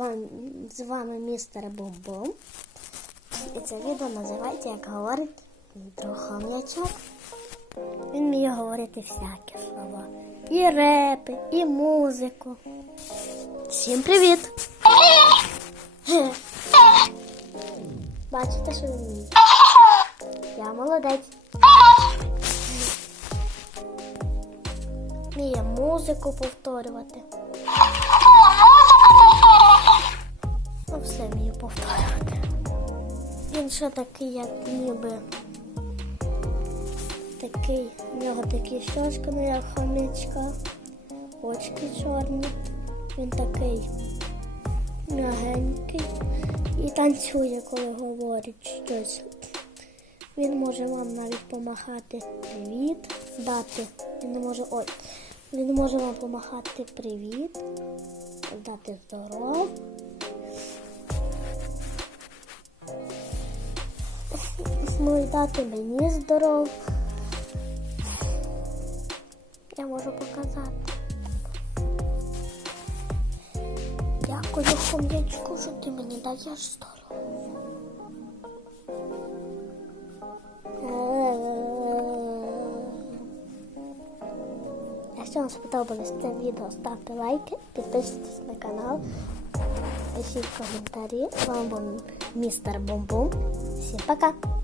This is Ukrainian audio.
вами, з вами містер Бомбом. І це відео називається Як говорить друг хом'ячок. Він вміє говорити всякі слова. І репи, і музику. Всім привіт! Бачите, що він вміє? Я молодець. Вміє музику повторювати. Повторювати. Він ще такий, як ніби. Такий, в нього такі щочки, ну як хомячка, очки чорні. Він такий м'ягенький і танцює, коли говорить щось. Він може вам навіть помахати привіт, дати. Він може ой, він може вам помахати привіт, дати здоров. І дати мені здоров. Я можу показати. Дякую, хом'ячку, що ти мені даєш здоров. Якщо вам сподобалось це відео, ставте лайки, підписуйтесь на канал, пишіть коментарі. З вами був містер Бум-Бум. Всім пока!